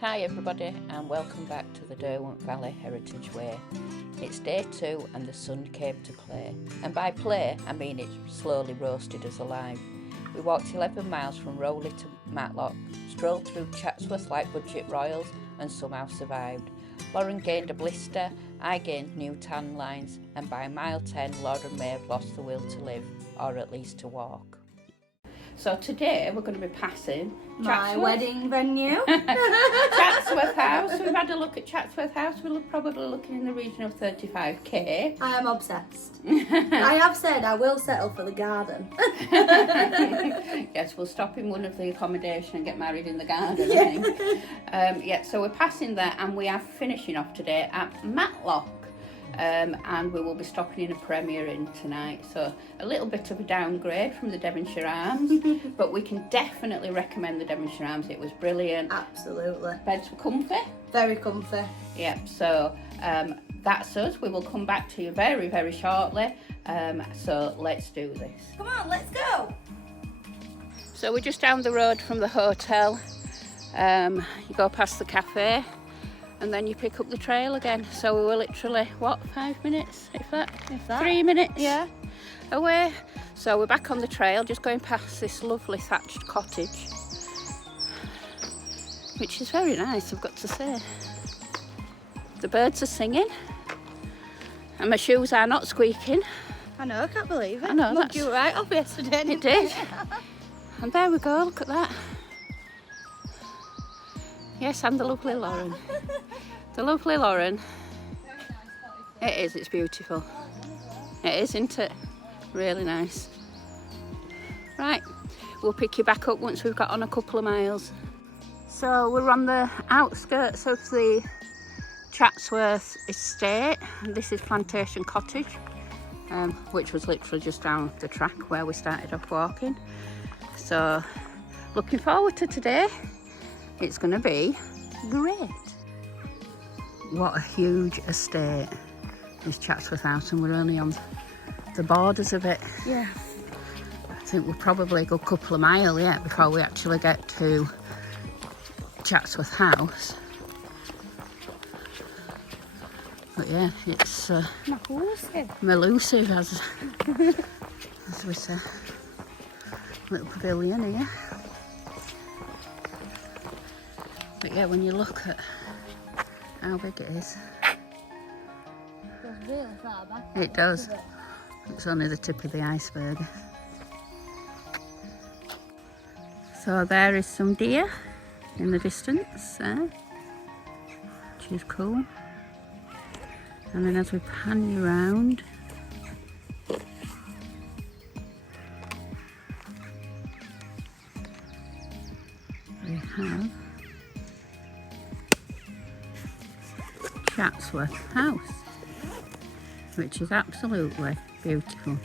Hi everybody and welcome back to the Derwent Valley Heritage Way. It's day 2 and the sun came to play. And by play I mean it slowly roasted us alive. We walked 11 miles from Rowley to Matlock, strolled through Chatsworth like budget royals and somehow survived. Lauren gained a blister, I gained new tan lines, and by mile 10 Lauren may have lost the will to live, or at least to walk. So today we're going to be passing my wedding venue. Chatsworth House. We've had a look at Chatsworth House. We're probably looking in the region of 35k. I am obsessed. I have said I will settle for the garden. Yes, we'll stop in one of the accommodation and get married in the garden, I think. Yeah, so we're passing there and we are finishing off today at Matlock. And we will be stopping in a Premier Inn tonight, so a little bit of a downgrade from the Devonshire Arms, but we can definitely recommend the Devonshire Arms. It was brilliant. Absolutely. Beds were comfy. Very comfy. Yeah, so that's us. We will come back to you very, very shortly. So let's do this. Come on, let's go. So we're just down the road from the hotel. You go past the cafe. And then you pick up the trail again. So we were literally, 5 minutes, if that? 3 minutes away. So we're back on the trail, just going past this lovely thatched cottage, which is very nice, I've got to say. The birds are singing, and my shoes are not squeaking. I know, I can't believe it. I know, Mugged you right off yesterday. It did. And there we go, look at that. Yes, and the lovely Lauren. The lovely Lauren. It is, it's beautiful. It is, isn't it? Really nice. Right, we'll pick you back up once we've got on a couple of miles. So we're on the outskirts of the Chatsworth estate. This is Plantation Cottage, which was literally just down the track where we started off walking. So, looking forward to today. It's going to be great. What a huge estate is Chatsworth House, and we're only on the borders of it. Yeah. I think we'll probably go a couple of miles yet before we actually get to Chatsworth House. But yeah, it's malusive as we say. Little pavilion here. But yeah, when you look at how big it is, It goes really far back. it does. It's only the tip of the iceberg. So there is some deer in the distance there, which is cool. And then as we pan you round, we have Chatsworth House, which is absolutely beautiful.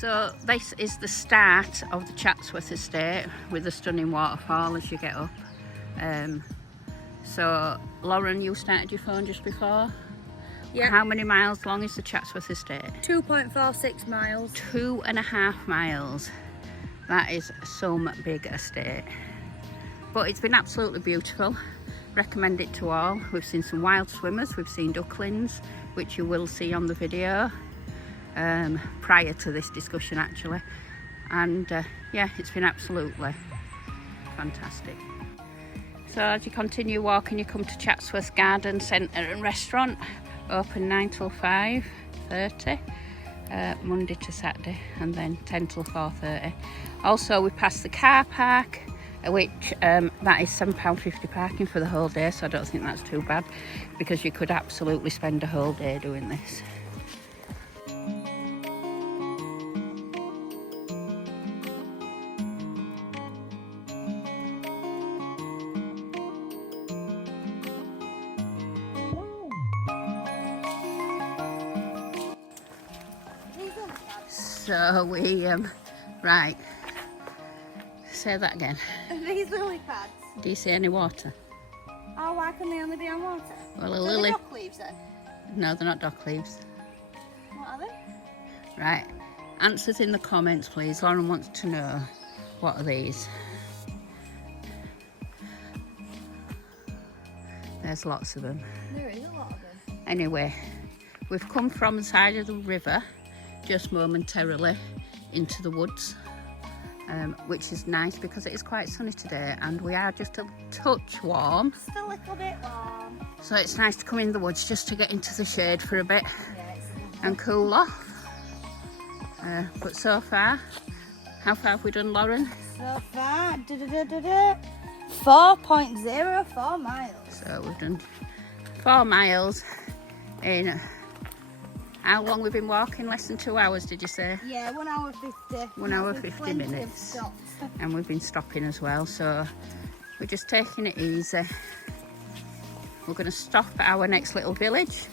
So this is the start of the Chatsworth estate with a stunning waterfall as you get up. So Lauren, you started your phone just before? Yeah. How many miles long is the Chatsworth estate? 2.46 miles. 2.5 miles. That is some big estate. But it's been absolutely beautiful. Recommend it to all. We've seen some wild swimmers, we've seen ducklings, which you will see on the video prior to this discussion actually. And yeah, it's been absolutely fantastic. So as you continue walking, you come to Chatsworth Garden Centre and Restaurant, open 9 till 5:30, Monday to Saturday, and then 10 till 4:30. Also, we pass the car park, which that is £7.50 parking for the whole day, so I don't think that's too bad, because you could absolutely spend a whole day doing this. So we, right, say that again. These lily pads. Do you see any water? Oh, why can they only be on water? Well, a So lily... they're dock leaves then? No, they're not dock leaves. What are they? Right, answers in the comments please. Lauren wants to know, what are these? There's lots of them. There is a lot of them. Anyway, we've come from the side of the river just momentarily into the woods, which is nice because it is quite sunny today and we are just a touch warm. Just a little bit warm. So it's nice to come in the woods just to get into the shade for a bit Yeah, and cool off. But so far, how far have we done, Lauren? so far, 4.04 miles. So we've done 4 miles in, how long we've been walking? Less than 2 hours, did you say? Yeah, 1 hour 50. 1 hour With 50 plenty of minutes. stops. And we've been stopping as well, so we're just taking it easy. We're going to stop at our next little village.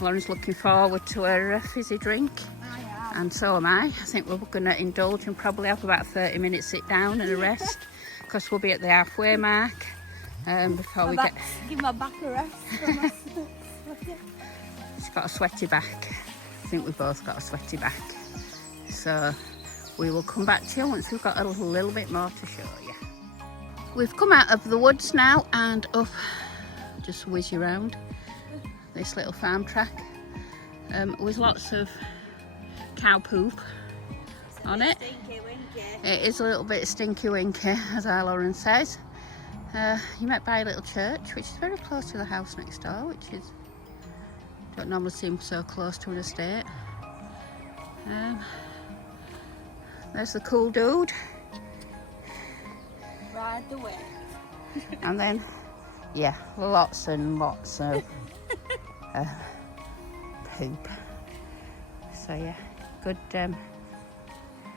Lauren's looking forward to her fizzy drink, and so am I. I think we're going to indulge and probably have about 30 minutes sit down and a rest, because we'll be at the halfway mark before we get... Give my back a rest. From my She's got a sweaty back. I think we've both got a sweaty back. So we will come back to you once we've got a little bit more to show you. We've come out of the woods now and up, just whiz you around this little farm track with lots of cow poop on it. Stinky winky. It is a little bit stinky winky, as our Lauren says. You met by a little church, which is very close to the house next door, which is, don't normally seem so close to an estate. There's the cool dude. Ride the wave. And then, yeah, lots and lots of poop. So yeah, good.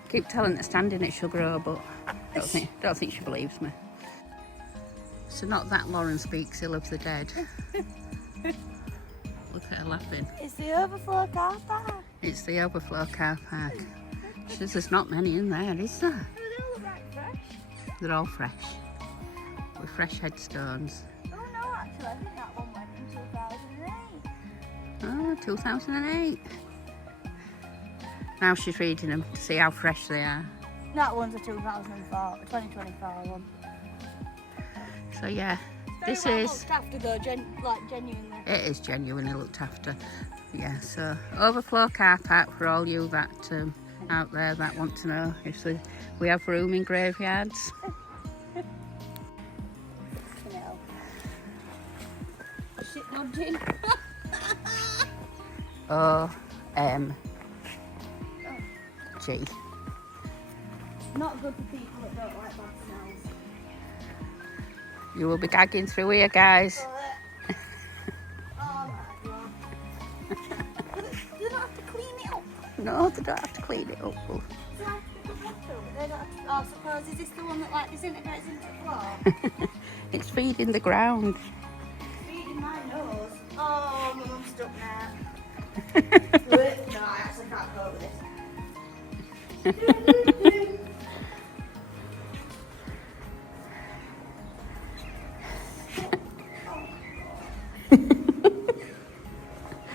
Keep telling her to stand in it, she'll grow, but don't think she believes me. So not that Lauren speaks ill of the dead. Look at her laughing. It's the overflow car park. It's the overflow car park. She says there's not many in there, is there? Oh, they all look like fresh. They're all fresh, with fresh headstones. Oh no, actually, I think that one went in 2008. Oh, 2008. Now she's reading them to see how fresh they are. That one's a 2024 one. So yeah, this Very well is... looked after though, genuinely. It is genuinely looked after. Yeah, so overflow car park for all you that out there that want to know if we have room in graveyards. No. Shit nudging. OMG. Not good for people that don't like bad smells. You will be gagging through here, guys. Oh my god. They don't have to clean it up. No, they don't have to clean it up. So I have to put water over it. They don't have to... Oh, suppose is this the one that like disintegrates into the floor? It's feeding the ground. Feeding my nose. Oh, my mum's stuck now. No, I actually can't go with this. I'm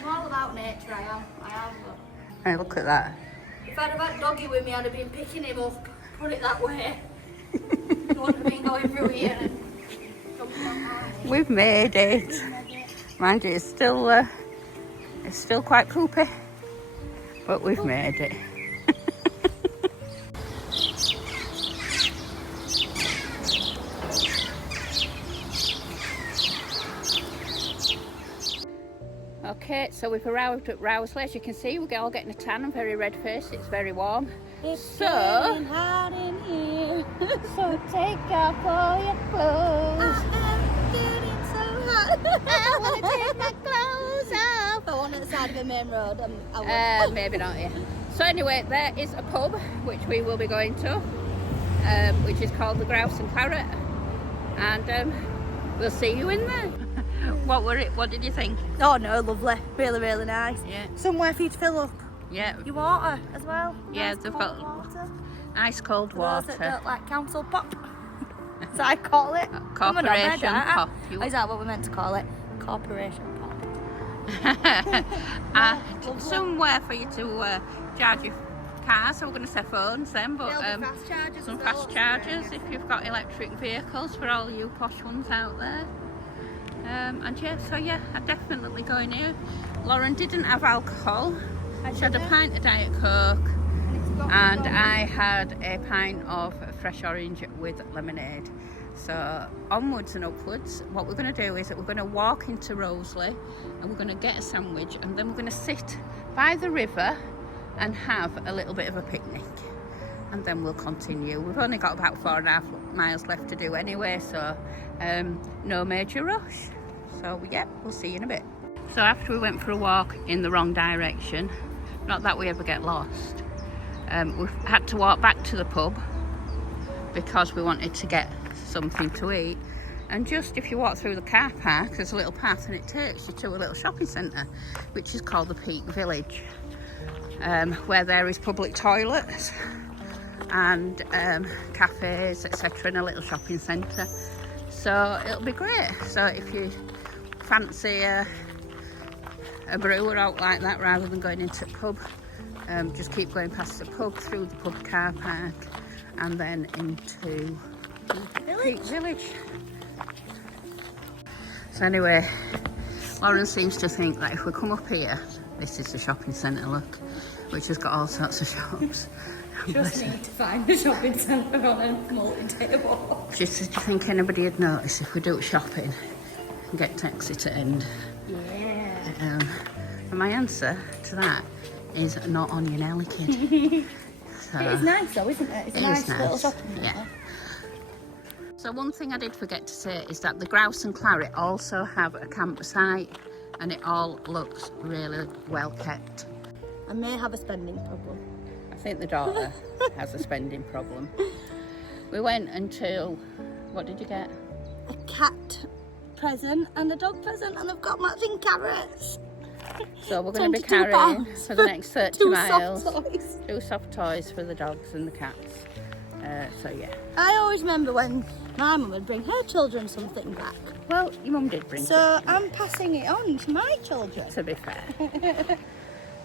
all about nature, I am. Hey, look at that. If I'd have had Doggy with me, I'd have been picking him up, put it that way. Don't want to be going through here and jumping on mine. We've made it. Mind you, it's still quite poopy, but we've made it. Okay, so we've arrived at Rowsley. As you can see, we're all getting a tan and very red-faced. It's very warm. It's getting hot in here, so take off all your clothes. I'm getting so hot. I want to take my clothes off. I want at the side of the main road. Maybe not, yeah. So anyway, there is a pub which we will be going to, which is called the Grouse and Claret, and we'll see you in there. What did you think? Oh no, lovely. Really, really nice. Yeah. Somewhere for you to fill up Yeah. your water as well. Yeah, Nice they've cold got water. ice cold For those that water. don't like council pop. As I call it. Corporation pop. Oh, is that what we're meant to call it? Corporation pop. Somewhere for you to charge your car, so we're going to say phones then, but There'll be fast chargers some as well, fast won't chargers there? if you've got electric vehicles for all you posh ones out there. And yeah, so yeah, I'm definitely going here. Lauren didn't have alcohol. She had a pint of Diet Coke, and I had a pint of fresh orange with lemonade. So onwards and upwards. What we're going to do is that we're going to walk into Rowsley and we're going to get a sandwich, and then we're going to sit by the river and have a little bit of a picnic, and then we'll continue. We've only got about 4.5 miles left to do anyway, so no major rush. So yeah, we'll see you in a bit. So after we went for a walk in the wrong direction, not that we ever get lost, we've had to walk back to the pub because we wanted to get something to eat. And just if you walk through the car park, there's a little path and it takes you to a little shopping centre which is called the Peak Village, where there is public toilets and cafes, etc., in a little shopping centre. So it'll be great. So if you fancy a brew or out like that rather than going into a pub, just keep going past the pub, through the pub car park, and then into Peak Village. So anyway, Lauren seems to think that if we come up here, this is the shopping centre, look, which has got all sorts of shops. Just need to find a shopping centre on a multi-table. Just do you think anybody would notice if we do shopping and get taxi to end? Yeah. And my answer to that is not on your Nelly, kid. So, It is nice though, isn't it? It's a nice little shopping centre. Yeah. So one thing I did forget to say is that the Grouse and Claret also have a campsite, and it all looks really well kept. I may have a spending problem. I think the daughter has a spending problem. We went until, what did you get? A cat present and a dog present, and I've got matching carrots. So we're going to be 22 carrying pounds for the next 30 2 miles. soft toys. 2 soft toys for the dogs and the cats. So yeah. I always remember when my mum would bring her children something back. Well, your mum did bring So it, I'm passing it on to my children. to be fair.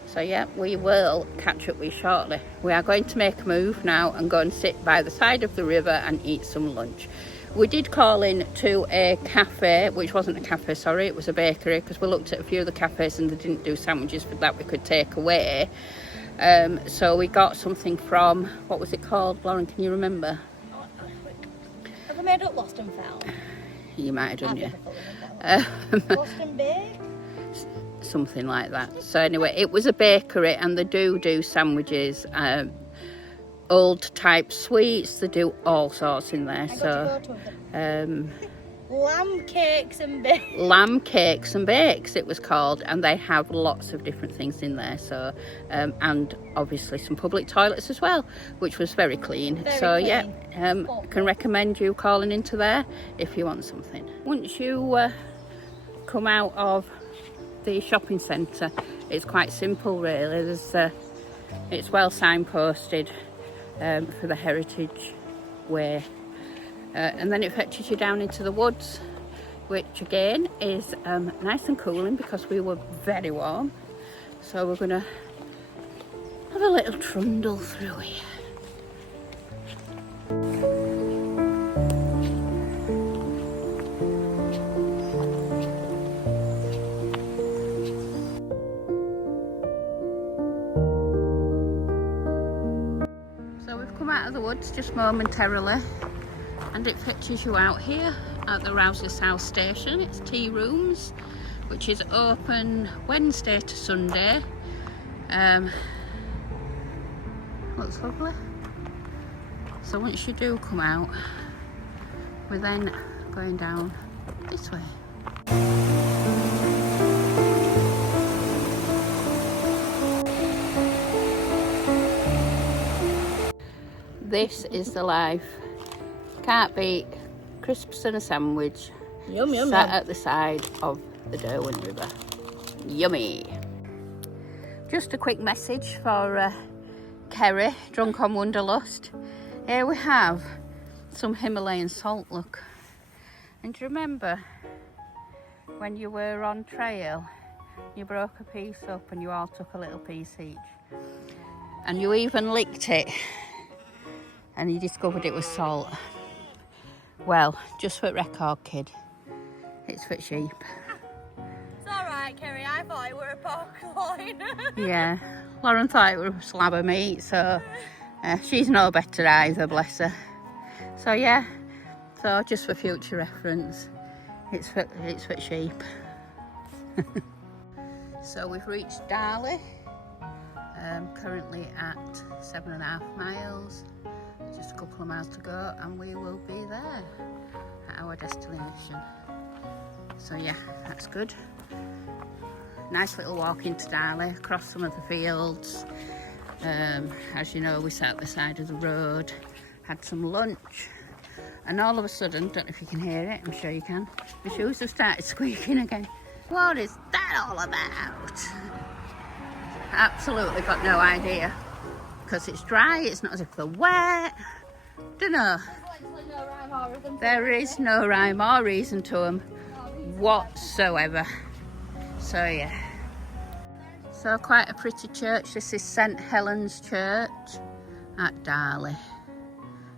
So yeah, we will catch up with you shortly. We are going to make a move now and go and sit by the side of the river and eat some lunch. We did call in to a cafe, which wasn't a cafe, sorry, it was a bakery, because we looked at a few of the cafes and they didn't do sandwiches for that we could take away. So we got something from, what was it called, Lauren, can you remember? Have I made up Lost and Found? You might have done, I've yeah. never thought of it. Lost and Baked? Something like that. So anyway, it was a bakery, and they do sandwiches, old type sweets, they do all sorts in there. I got So to go to them. Lamb cakes and bakes. Lamb Cakes and Bakes it was called, and they have lots of different things in there. So and obviously some public toilets as well, which was very clean. Very so clean. Yeah, can recommend you calling into there if you want something. Once you come out of the shopping centre, it's quite simple really. There's it's well signposted. for the Heritage Way. And then it fetches you down into the woods, which again is nice and cooling because we were very warm. So we're going to have a little trundle through here. So we've come out of the woods just momentarily, and it fetches you out here at the Rowsley South Station. It's tea rooms, which is open Wednesday to Sunday. Looks lovely. So once you do come out, we're then going down this way. This is the life. Can't beat crisps and a sandwich. Yum, yum, sat yum. at the side of the Derwent River. Yummy. Just a quick message for Kerry, drunk on Wanderlust. Here we have some Himalayan salt, look. And do you remember when you were on trail, you broke a piece up and you all took a little piece each? And you even licked it and you discovered it was salt. Well, just for record, kid, it's for sheep. It's alright, Kerry, I thought it were a pork loin. Yeah, Lauren thought it was a slab of meat, so she's no better either, bless her. So yeah, so just for future reference, it's for sheep. So we've reached Darley, currently at 7.5 miles, just a couple of miles to go, and we will be there at our destination. So yeah, that's good. Nice little walk into Darley, across some of the fields. As you know, we sat at the side of the road, had some lunch, and all of a sudden, don't know if you can hear it, I'm sure you can, the shoes have started squeaking again. What is that all about? Absolutely got no idea, because it's dry, it's not as if they're wet. Don't know. There is no rhyme or reason to them whatsoever. So yeah. So quite a pretty church. This is St Helen's Church at Darley,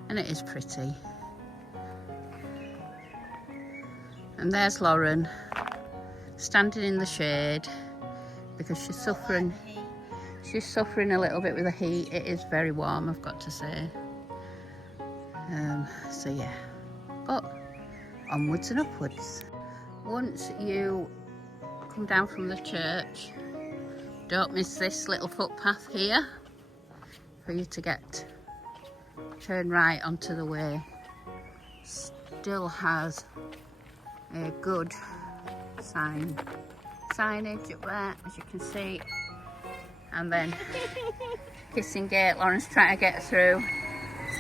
and it is pretty. And there's Lauren standing in the shade because she's suffering a little bit with the heat. It is very warm, I've got to say. So yeah, but onwards and upwards. Once you come down from the church, don't miss this little footpath here for you to turn right onto the way. Still has a good signage up there, as you can see. And then Kissing Gate, Lauren's trying to get through.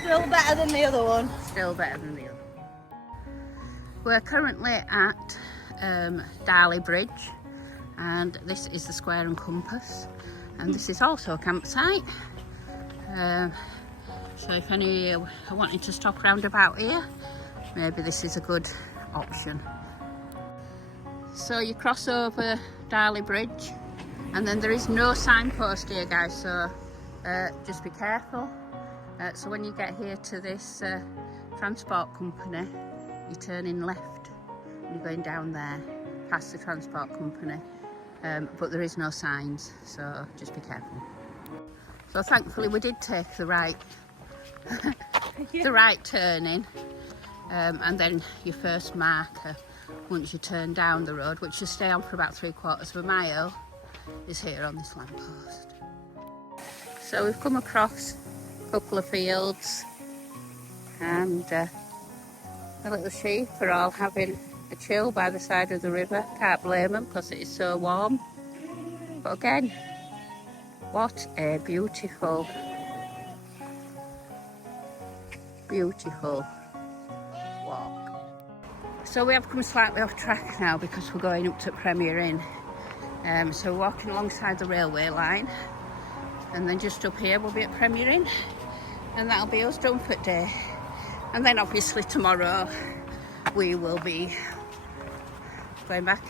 Still better than the other one. Still better than the other. We're currently at Darley Bridge, and this is the square and compass, and this is also a campsite. So if any of you are wanting to stop round about here, maybe this is a good option. So you cross over Darley Bridge, and then there is no signpost here, guys, so just be careful. So when you get here to this transport company, you turn in left and you're going down there past the transport company, but there is no signs, so just be careful. So thankfully we did take the right the right turning, and then your first marker once you turn down the road, which you stay on for about 3/4 mile, is here on this lamppost. So we've come across a couple of fields, and the little sheep are all having a chill by the side of the river. Can't blame them because it is so warm. But again, what a beautiful walk. So we have come slightly off track now because we're going up to Premier Inn. So we're walking alongside the railway line, and then just up here we'll be at Premier Inn. And that'll be us done for today. And then obviously tomorrow we will be going back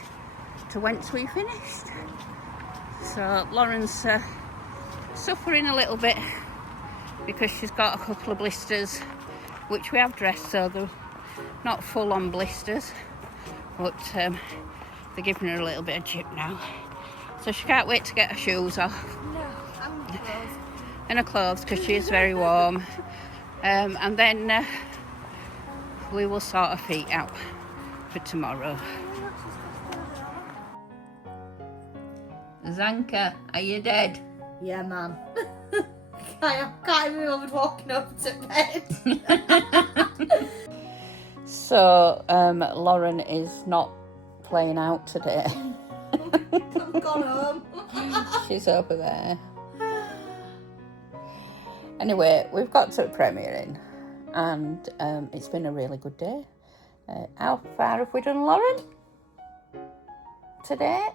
to whence we finished. So Lauren's suffering a little bit because she's got a couple of blisters which we have dressed, so they're not full on blisters, but they're giving her a little bit of jip now. So she can't wait to get her shoes off. No, I'm close. And her clothes because she is very warm. And then we will sort her feet out for tomorrow. Zanka, are you dead? Yeah, man. I can't even remember walking up to bed. So Lauren is not playing out today. I've gone home. She's over there. Anyway, we've got to the premiere in, and it's been a really good day. How far have we done, Lauren? Today?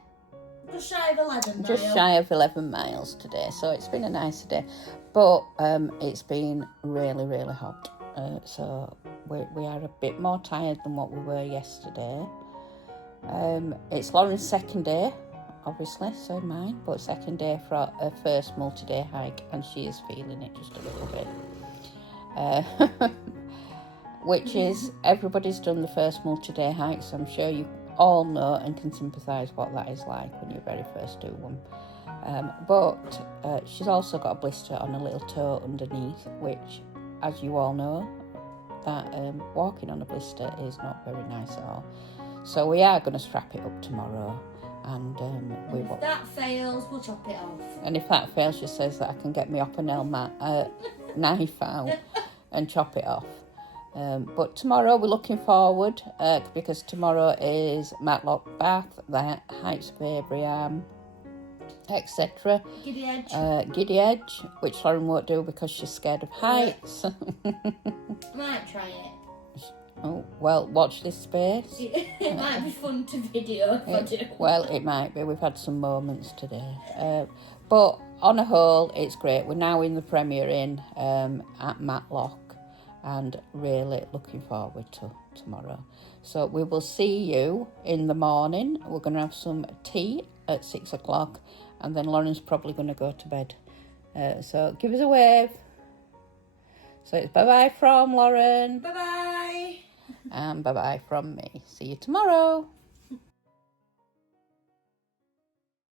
Just shy of 11 miles. Just shy of 11 miles today, so it's been a nice day. But it's been really, really hot. So we are a bit more tired than what we were yesterday. It's Lauren's second day, obviously, so mine, but second day for her first multi-day hike, and she is feeling it just a little bit. Which is, everybody's done the first multi-day hike, so I'm sure you all know and can sympathise what that is like when you very first do one. But she's also got a blister on her little toe underneath, which, as you all know, that walking on a blister is not very nice at all. So we are going to strap it up tomorrow, and if that fails, we'll chop it off. And if that fails, she says that I can get me opinel knife out and chop it off. But tomorrow we're looking forward because tomorrow is Matlock Bath, the Heights of Abraham, etc. Giddy Edge. Giddy Edge, which Lauren won't do because she's scared of heights. I might try it. Oh, well, watch this space. It might be fun to video if I do. Well, it might be. We've had some moments today. But on a whole, it's great. We're now in the Premier Inn at Matlock, and really looking forward to tomorrow. So we will see you in the morning. We're going to have some tea at 6 o'clock, and then Lauren's probably going to go to bed. So give us a wave. So it's bye-bye from Lauren. Bye-bye. And bye-bye from me. See you tomorrow.